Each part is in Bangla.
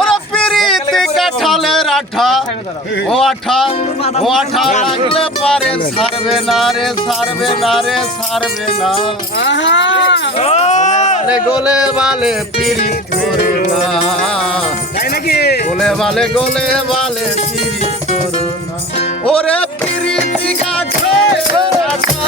ওরা পিরিতি কাঠালের আঠা। ও আঠা ও আঠা লাগলে পারে সারবে না রে সারবে না রে সারবে না। গোলে বালে পিরিত করো না। গোলে বালে গোলে বালে পিরিত করো না। ওরে পিরিতি কাঠালের আঠা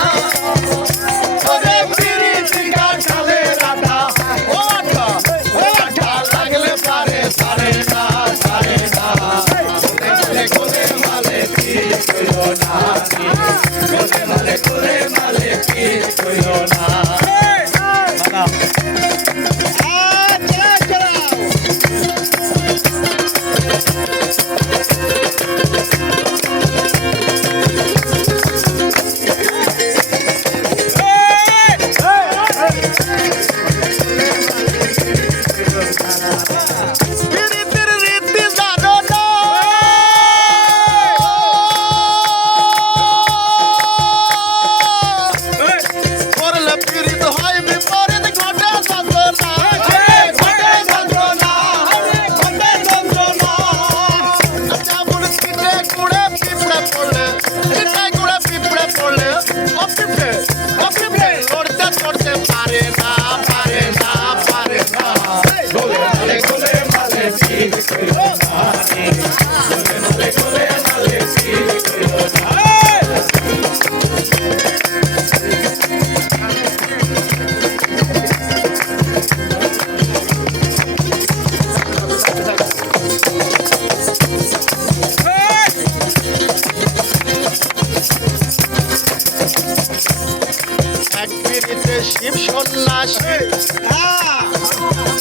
শিব সন্ন্যাসী।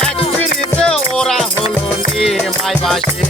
এক ফিরিতে ওরা হলো নিয়ে মাইবাসী